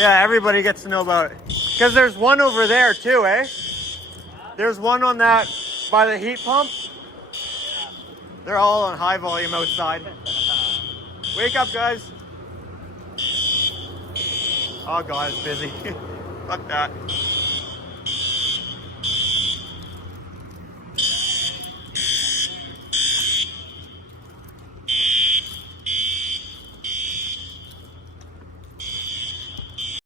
Yeah, everybody gets to know about it. Because there's one over there too, eh? There's one on that by the heat pump. They're all on high volume outside. Wake up, guys. Oh God, it's busy. Fuck that.